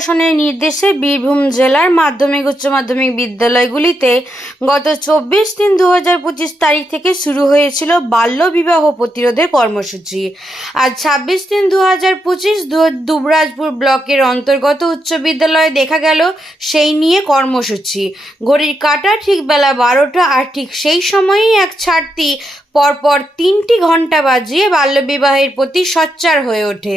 প্রশাসনের নির্দেশে বীরভূম জেলার মাধ্যমিক, উচ্চ মাধ্যমিক বিদ্যালয়গুলিতে গত চব্বিশ তিন দু হাজার পঁচিশ তারিখ থেকে শুরু হয়েছিল বাল্যবিবাহ প্রতিরোধের কর্মসূচি। আজ ছাব্বিশ তিন দু হাজার পঁচিশ দুবরাজপুর ব্লকের অন্তর্গত উচ্চ বিদ্যালয়ে দেখা গেল সেই নিয়ে কর্মসূচি। ঘড়ির কাটা ঠিক বেলা বারোটা আর ঠিক সেই সময়েই এক ছাড়তি পরপর তিনটি ঘণ্টা বাজিয়ে বাল্যবিবাহের প্রতি সচ্চার হয়ে ওঠে।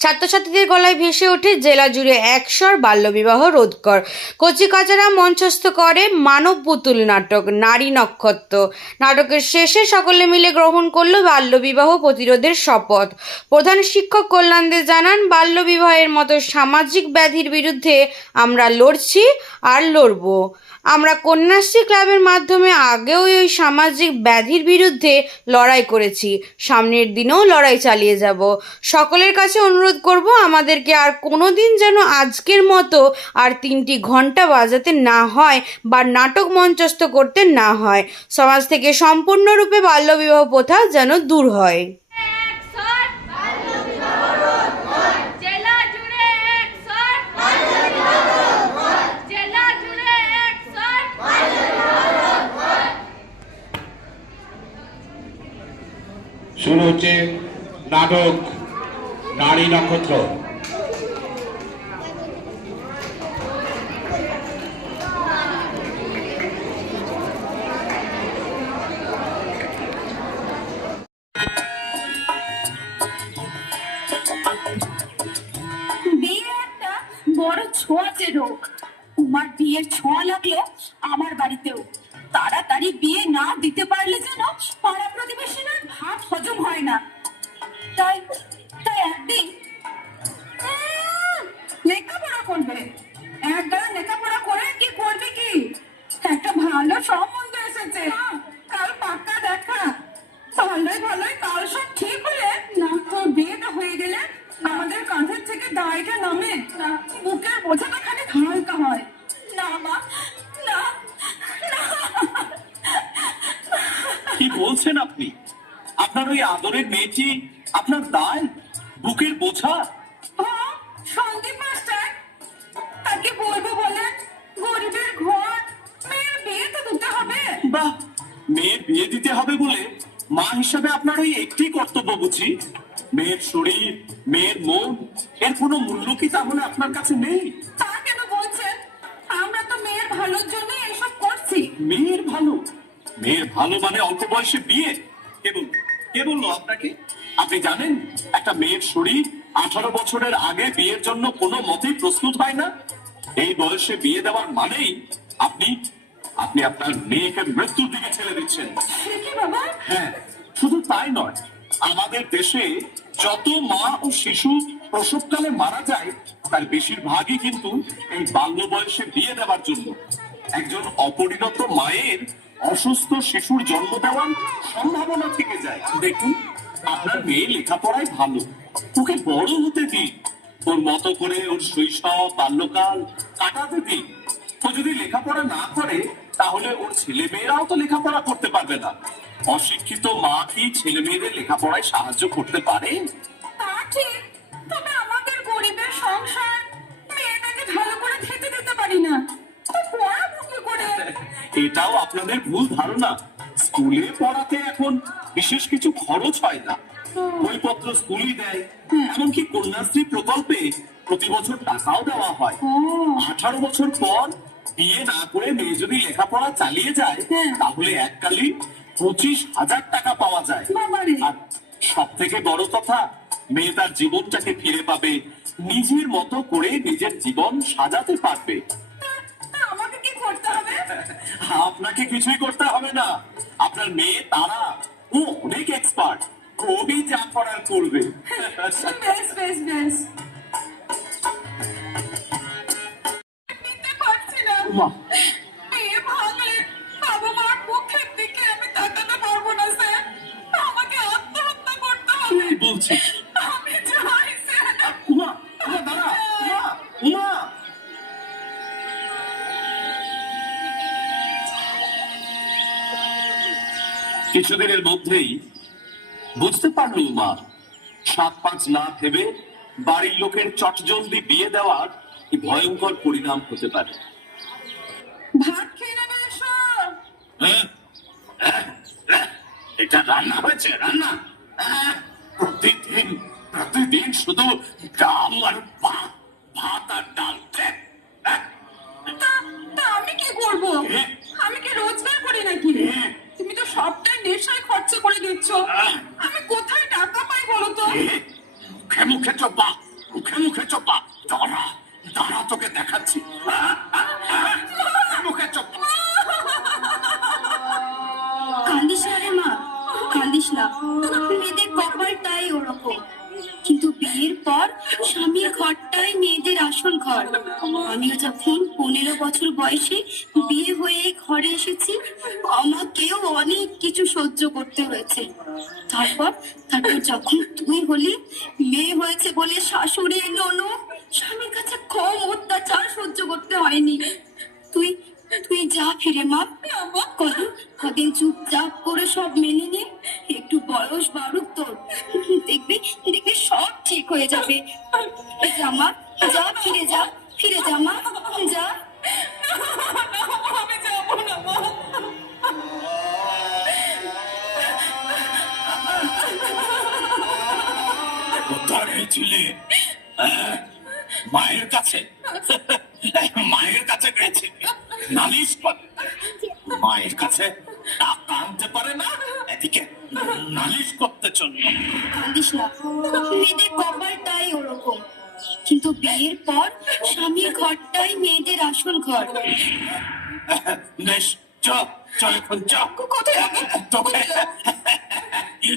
ছাত্রছাত্রীদের গলায় ভেসে ওঠে জেলা জুড়ে একশর বাল্যবিবাহ রোধ কর কচিকাচারা মঞ্চস্থ করে মানব পুতুল নাটক, নারী নক্ষত্র। নাটকের শেষে সকলে মিলে গ্রহণ করল বাল্যবিবাহ প্রতিরোধের শপথ। প্রধান শিক্ষক কল্যাণদের জানান, বাল্যবিবাহের মতো সামাজিক ব্যাধির বিরুদ্ধে আমরা লড়ছি আর লড়বো। আমরা কন্যাশ্রী ক্লাবের মাধ্যমে আগেও এই সামাজিক ব্যাধির বিরুদ্ধে লড়াই করেছি। সামনের দিনেও লড়াই চালিয়ে যাব। সকলের কাছে অনুরোধ করব, আমাদেরকে আর কোনো দিন যেন আজকের মতো আর তিনটি ঘণ্টা বাজাতে না হয় বা নাটক মঞ্চস্থ করতে না হয়। সমাজ থেকে সম্পূর্ণরূপে বাল্যবিবাহ প্রথা যেন দূর হয় একশর জেলা জুড়ে একশর জেলা জুড়ে একশর শুরু হচ্ছে নাটক নারী নক্ষত্র। বড় ছোঁয়াচে রোগ। তোমার বিয়ের ছোঁয়া থেকে দায়টা নামে? বুকের বোঝাটা খানিক হালকা হয়। না মা না কি বলছেন আপনি? আপনার ওই আদরের মেয়েটি আপনার দায়? বুকের বোঝা? সন্দীপ মাস্টার তাকে বলব বলেন গরিবের ঘর মেয়ের বিয়ে তো দিতে হবে। বাহ মেয়ের বিয়ে দিতে হবে বলে মা হিসাবে আপনার ওই একটি কর্তব্য বুঝি? মেয়ের শরীর মেয়ের মন এর কোনো মূল্য কি তাহলে আপনার কাছে নেই? তা কেন বলছেন? আমরা তো মেয়ের ভালোর জন্য এসব করছি। মেয়ের ভালো? মেয়ের ভালো মানে অল্প বয়সে বিয়ে। বলল? কে বলল আপনাকে? আপনি জানেন একটা মেয়ের শরীর আঠারো বছরের আগে বিয়ের জন্য কোনো মতেই প্রস্তুত হয় না। এই বয়সে বিয়ে দেওয়ার মানেই আপনি আপনি আপনার মেয়েকে মৃত্যুর দিকে ঠেলে দিচ্ছেন। হ্যাঁ শুধু তাই নয় আমাদের দেশে যত মা ও শিশু প্রসবকালে মারা যায়, তার বেশিরভাগই কিন্তু এই বাল্য বয়সে বিয়ে দেওয়ার জন্য। একজন অপরিণত মায়ের অসুস্থ শিশুর জন্ম দেওয়ার সম্ভাবনা থেকে যায়। দেখুন, আপনার মেয়ে লেখাপড়ায় ভালো, ওকে বড় হতে দিন, ওর মতো করে ওর শৈশব, বাল্যকাল কাটাতে দিন। ও যদি লেখাপড়া না করে তাহলে ওর ছেলে মেয়েরাও তো লেখাপড়া করতে পারবে না। অশিক্ষিত মা কি ছেলে মেয়েদের লেখাপড়ায় সাহায্য করতে পারে? তা ঠিক তবে আমাদের গরিবের সংসার মেয়েটাকে ভালো করে খেতে দিতে পারি না। তো পড়াবো কি করে? এটাও আপনাদের ভুল ধারণা। স্কুলে পড়াতে এখন বিশেষ কিছু খরচ হয় না। বইপত্র স্কুলই দেয় এমনকি কন্যাশ্রী প্রকল্পে প্রতি বছর টাকাও দেওয়া হয়। আঠারো বছর পর বিয়ে না করে মেয়ে যদি লেখাপড়া চালিয়ে যায় হ্যাঁ। তাহলে এককালীন পঁচিশ হাজার টাকা পাওয়া যায়। আর সব থেকে বড় কথা মেয়ে তার জীবনটাকে ফিরে পাবে নিজের মতো করে নিজের জীবন সাজাতে পারবে। আপনাকে কিছুই করতে হবে না। আপনার মেয়ে তারা ও অনেক এক্সপার্ট খুবই যা করার করবে। বেশ বেশ বেশ। কিছুদিনের মধ্যেই বুঝতে পারল উমা সাত পাঁচ না ভেবে বাড়ির লোকের চটজলদি বিয়ে দেওয়ার ভয়ঙ্কর পরিণাম হতে পারে। ভাত খেয়ে নেবে এসো হ্যাঁ? হ্যাঁ? হ্যাঁ? এটা রান্না হয়েছে রান্না হ্যাঁ? প্রতিদিন প্রতিদিন শুধু ডাল আর ভাত ভাত আর ডাল হ্যাঁ? তা তা আমি কি করব? আমি কি রোজগার করি নাকি? তুমি তো সবটাই নেশায় খরচা করে দিচ্ছ আহ। আমি কোথায় টাকা পাই বলো তো? মুখে মুখে চোপা হয়েছে। তারপর তারপর যখন তুই হলি, মেয়ে হয়েছে বলে শাশুড়ি ননদ স্বামীর কাছে কম অত্যাচার সহ্য করতে হয়নি। তুই তুই যা ফিরে মা কদিন কদিন চুপচাপ করে সব মেনে নে। একটু বয়স বাড়ুক তোর। দেখবি দেখবি সব ঠিক হয়ে যাবে। যা মা, যা, ফিরে যা ফিরে যা মা, যা। আমি যাব না মা। হ্যাঁ? মায়ের কাছে। মায়ের কাছে গেছে। নালিশ করে। মায়ের কাছে টাকা আনতে পারে না। এদিকে নালিশ করতে চলল। কান্দিস না মেয়েদের কপালটাই ওরকম। কিন্তু বিয়ের পর স্বামীর ঘরটাই মেয়েদের আসল ঘর। বেশ চ চল এখন চ। কোথায়? তোকে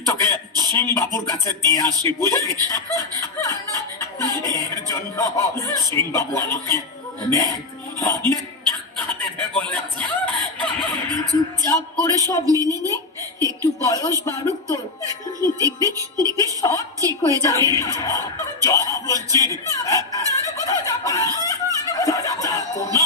তোকে সিং বাবুর কাছে দিয়ে আসি বুঝলি এর জন্য সিং বাবু আমাকে অনেক অনেক টাকা দেবে বলেছে চুপচাপ করে সব মেনে নে একটু বয়স বাড়ুক তোর দেখবি দেখবি সব ঠিক হয়ে যাবে বলছি না,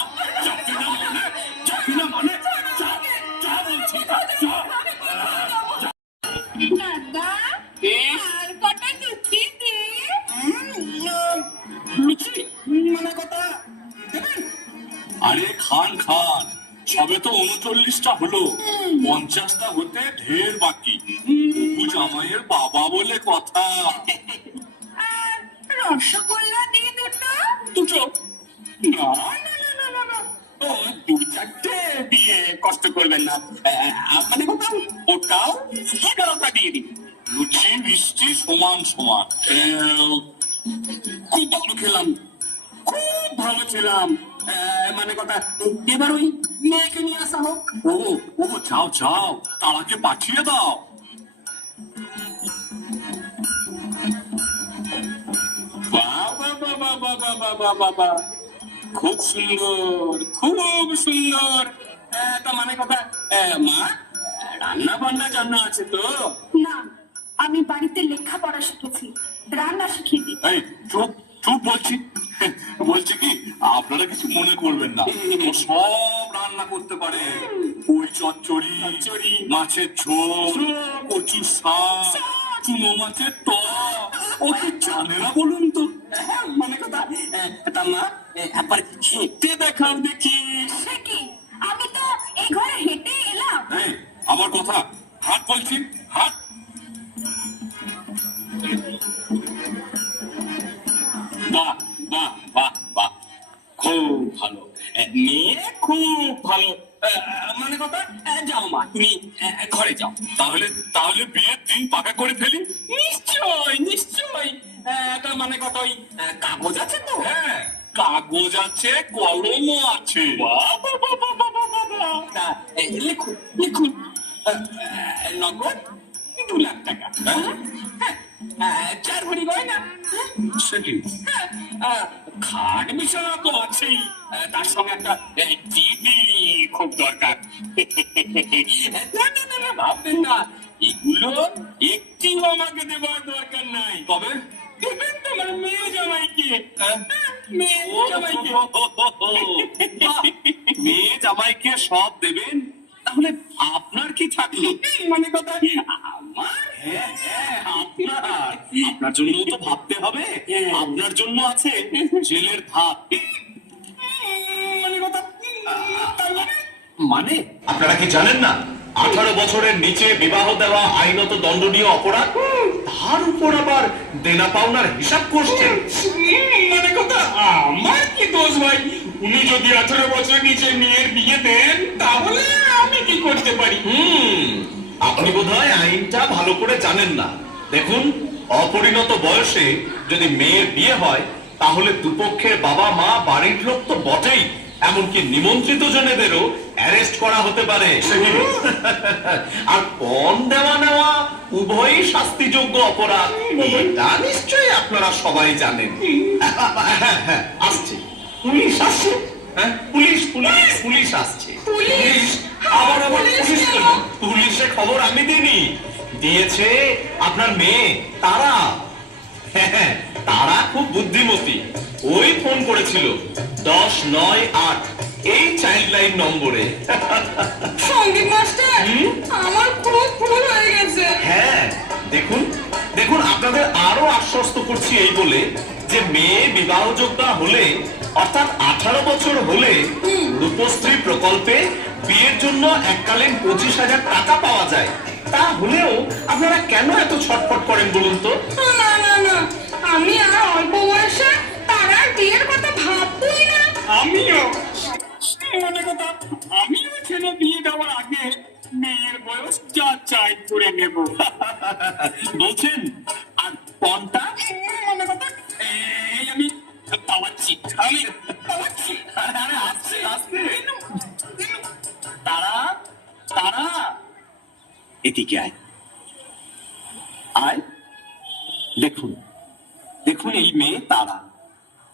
আরে খান খান সবে তো উনচল্লিশটা হলো। পঞ্চাশটা হতে ঢের বাকি। জামাইয়ের বাবা বলে কথা। রসগোল্লা দিয়ে দুটো? দুটো। না না না না না না। ও দু চারটে দিয়ে কষ্ট করবেন না। মানে ওটাও ওটাও এগারোটা দিয়ে দিন। লুচি মিষ্টি সমান খুব ভালো খেলাম। খুব ভালো ছিলাম কথা এবার ওই মেয়েকে নিয়ে আসা হোক। ও ও যাও যাও তারাকে পাঠিয়ে দাও। বাবা খুব সুন্দর খুব সুন্দর। তা মানে কথা মা রান্না বান্না জানা আছে তো? না আমি বাড়িতে লেখাপড়া শিখেছি রান্না শিখিনি চুপ চুপ বলছি। বলছি কি আপনারা কিছু মনে করবেন না। ও সব রান্না করতে পারে। ওই চচ্চড়ি মাছের ঝোল কচু শাক চুনো মাছের টক। ও কি জানে না বলুন তো? হ্যাঁ, মানে কথা তা মা একবার হেঁটে দেখি। আমি তো এই ঘরে হেঁটে এলাম। আমার কথা হাত বলছি হাত। বাহ বাহ বাহ বাহ খুব ভালো। মেয়ে খুব ভালো। মানে কথা? যাও মা, তুমি ঘরে যাও। তাহলে তাহলে বিয়ের দিন পাকা করে ফেলি? নিশ্চয় নিশ্চয় তার মানে কথা ওই কাগজ আছে তো? হ্যাঁ কাগজ আছে কলমও আছে। লিখুন লিখুন। নগদ দু লাখ টাকা। হ্যাঁ? হ্যাঁ, হ্যাঁ, চার ভরি গয়না সেটি খাট বিছানা তো আছেই তার সঙ্গে একটা টিভি খুব দরকার না না না না, ভাববেন না এগুলো একটিও আমাকে দেওয়ার দরকার নাই তবে দেবেন মেয়ে জামাইকে হ্যাঁ? মেয়ে জামাইকে মেয়ে জামাইকে সব দেবেন তাহলে আপনার কি থাকল মানে কথা আমার হ্যাঁ হ্যাঁ আপনার জন্য তো ভাবতে হবে। আপনার জন্য আছে জেলের ধাপ মানে মানে? মানে? আপনারা কি জানেন না? আঠারো বছরের নিচে বিবাহ দেওয়া আইনত দণ্ডনীয় অপরাধ তার উপর আবার দেনা পাওনার হিসাব করছে। মানে কথা আমার কি দোষ ভাই? উনি যদি আঠারো বছর নিচে মেয়ের বিয়ে দেন তাহলে আমি কি করতে পারি? হুম আপনি বোধহয় আইনটা ভালো করে জানেন না। দেখুন অপরিণত বয়সে যদি মেয়ের বিয়ে হয় তাহলে দুপক্ষের বাবা মা বাড়ির লোক তো বটেই। এমনকি নিমন্ত্রিত জনেদেরও অ্যারেস্ট করা হতে পারে। আর পণ দেওয়া নেওয়া উভয়ই শাস্তিযোগ্য অপরাধ। এটা নিশ্চয়ই আপনারা সবাই জানেন। আসছে। পুলিশ আসছে? হ্যাঁ? পুলিশ পুলিশ পুলিশ আসছে। পুলিশ? আবার আবার পুলিশ? পুলিশে খবর আমি দিইনি। দিয়েছে আপনার মেয়ে তারা। তারা খুব বুদ্ধিমতী। ওই ফোন করেছিল দশ নয় আট এই চাইল্ড লাইন নম্বরে। সংগীত মাস্টার আমার খুব ভুল হয়ে গেছে। হ্যাঁ দেখুন দেখুন আপনাদের আরও আশ্বস্ত করছি এই বলে যে মেয়ে বিবাহ বিবাহযোগ্যা হলে অর্থাৎ আঠারো বছর হলে রূপশ্রী প্রকল্পে বিয়ের জন্য এককালীন পঁচিশ হাজার টাকা পাওয়া যায়। তা হলেও আপনারা কেন এত ছটফট করেন বলুন তো? না না না। আমি আর অল্প বয়সে তার আর বিয়ের কথা ভাববই না। আমিও। মানে কথা আমিও ছেলে বিয়ে দেওয়ার আগে মেয়ের বয়স যা চাই করে নেব। বলছেন আর পনটা মানে কথা। এই আমি পাওয়াচ্ছি। আমি পাওয়াচ্ছি। আরে আসছে আসছে এদিকে আয়। আয়। দেখুন দেখুন এই মেয়ে তারা।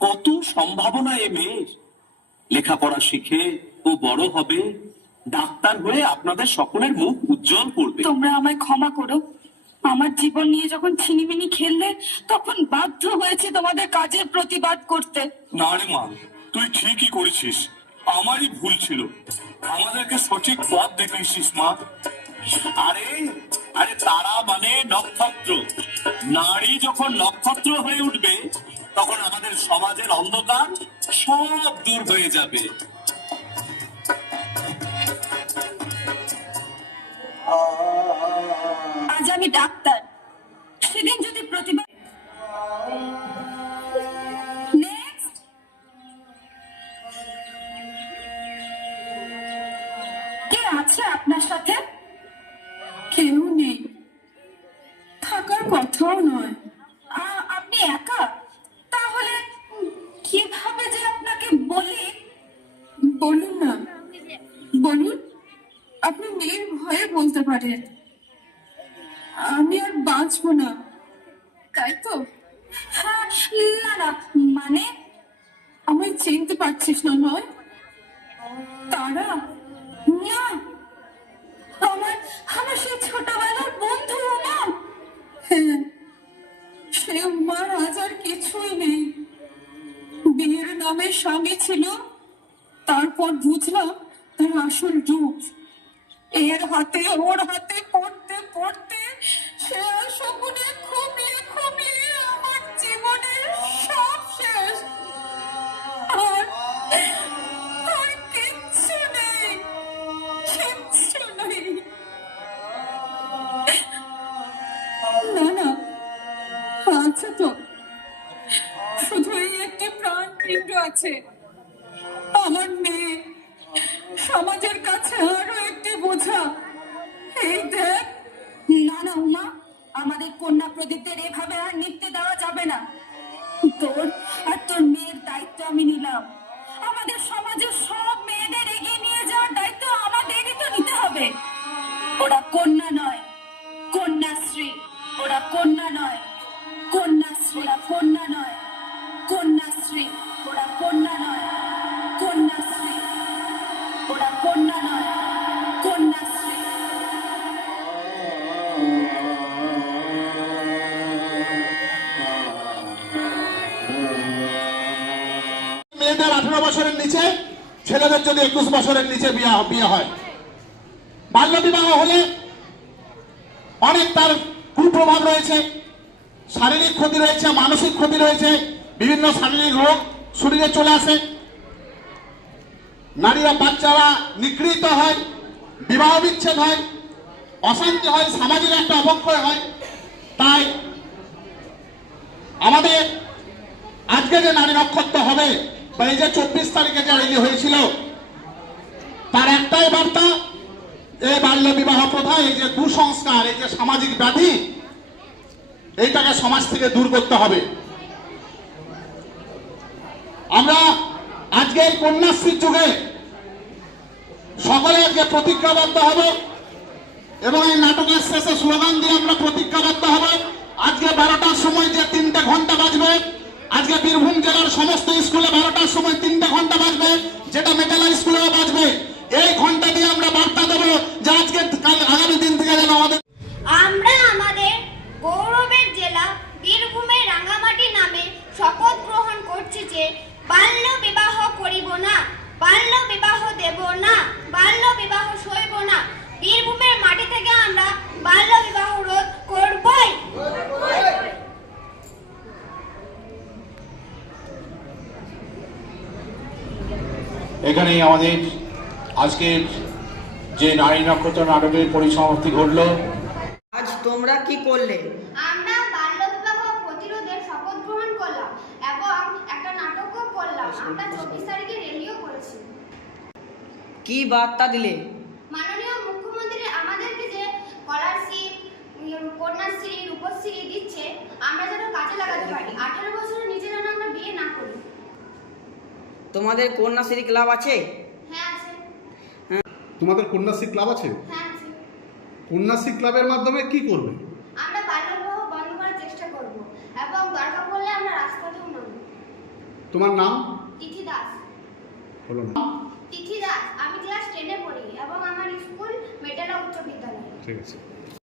কত সম্ভাবনা এ মেয়ের। লেখাপড়া শিখে ও বড় হবে ডাক্তার হয়ে আপনাদের সকলের মুখ উজ্জ্বল করবে। তোমরা আমায় ক্ষমা করো। আমার জীবন নিয়ে যখন ছিনিমিনি খেললে তখন বাধ্য হয়েছে তোমাদের কাজের প্রতিবাদ করতে। না রে মা তুই ঠিকই করেছিস। আমারই ভুল ছিল। আমাদেরকে সঠিক পথ দেখাইছিস মা। আরে আরে তারা মানে নক্ষত্র। নারী যখন নক্ষত্র হয়ে উঠবে, তখন আমাদের সমাজের অন্ধকার সব দূর হয়ে যাবে। আজ আমি ডাক্তার। কথাও নয় আপনি একা? তাহলে কীভাবে যে আপনাকে বলি? বলুন না। বলুন, আপনি মেয়ের ভয়ে বলতে পারেন। আমি আর বাঁচবো না। তাই তো? হ্যাঁ না না মানে? আমায় চিনতে পারছিস না, নয়? তারা নামে স্বামী ছিল। তারপর বুঝলাম তার আসল রূপ। এর হাতে, ওর হাতে পড়তে পড়তে সে শকুনে খুবিয়ে খুবিয়ে আমার জীবনের সব শেষ। আছে তো। আছে। আমার মেয়ে, সমাজের কাছে আরও একটি বোঝা। এই দেখ না না উমা, আমাদের কন্যা প্রদীপদের এভাবে আর নিতে দেওয়া যাবে না। তোর আর তোর মেয়ের দায়িত্ব আমি নিলাম। আমাদের সমাজের সব মেয়েদের এগিয়ে নিয়ে যাওয়ার দায়িত্ব আমাদেরই তো নিতে হবে। ওরা কন্যা নয়, কন্যাশ্রী। ওরা কন্যা নয়। যদি একুশ বছরের নিচে বিয়ে হয়। বাল্য বিবাহ হলে অনেক তার কুপ্রভাব রয়েছে, শারীরিক ক্ষতি রয়েছে, মানসিক ক্ষতি রয়েছে, বিভিন্ন শারীরিক রোগ শরীরে চলে আসে। নারীরা বাচ্চারা নিগৃহীত হয়, বিবাহ বিচ্ছেদ হয়, অশান্তি হয়, সামাজিক একটা অবক্ষয় হয়। তাই আমাদের আজকে যে নারী নক্ষত্র হবে, বা এই যে চব্বিশ তারিখে যে রেলি হয়েছিল তার একটাই বার্তা এই বাল্য বিবাহ প্রথা, এই যে কুসংস্কার, এই যে সামাজিক ব্যাধি, এইটাকে সমাজ থেকে দূর করতে হবে। আমরা আজকের কন্যাশ্রীর যুগে সকলে আজকে প্রতিজ্ঞাবদ্ধ হব এবং এই নাটকের শেষে স্লোগান দিয়ে আমরা প্রতিজ্ঞাবদ্ধ হব। আজকে বারোটার সময় যে তিনটে ঘণ্টা বাজবে, আজকে বীরভূম জেলার সমস্ত স্কুলে বারোটার সময় তিনটে ঘণ্টা বাজবে, যেটা মেটালা স্কুলেও বাজবে। এই ঘণ্টা দিয়ে আমরা বার্তা দেবো যে আজকে আগামী দিন থেকে যেন আমাদের আমরা আমাদের গৌরবের জেলা বীরভূমের রাঙামাটি নামে শপথ গ্রহণ করছি যে বাল্য বিবাহ করিব না বাল্য বিবাহ দেব না বাল্য বিবাহ সইব না। বীরভূমের মাটি থেকে আমরা বাল্য বিবাহ রোধ করবই। এখানেই আমাদের আজকের যে নারী নক্ষত্র নাটকের পরিসমাপ্তি ঘটলো। আজ তোমরা কি করলে? আমরা বাল্য বিবাহ প্রতিরোধের শপথ গ্রহণ করলাম এবং একটা নাটকও করলাম। আমরা চব্বিশ তারিখে রেলিও করেছি। কি বার্তা দিলে? মাননীয় মুখ্যমন্ত্রী আমাদেরকে যে স্কলারশিপ কন্যাশ্রী রূপশ্রী দিচ্ছে আমরা যেন কাজে লাগাতে পারি। আঠেরো বছরের নিচে যেন আমরা বিয়ে না করি। তোমাদের কন্যাশ্রী ক্লাব আছে? তোমাদের কন্যাশ্রী ক্লাব আছে? হ্যাঁ আছে। কন্যাশ্রী ক্লাবের মাধ্যমে কি করবে? আমরা বাল্যবিবাহ বন্ধ করার চেষ্টা করব এবং দরকার পড়লে আমরা রাস্তাতেও নামব। তোমার নাম? তিথি দাস। হলো না। তিথি দাস আমি ক্লাস টেনে পড়ি এবং আমার স্কুল মেটেলা উচ্চ বিদ্যালয়। ঠিক আছে।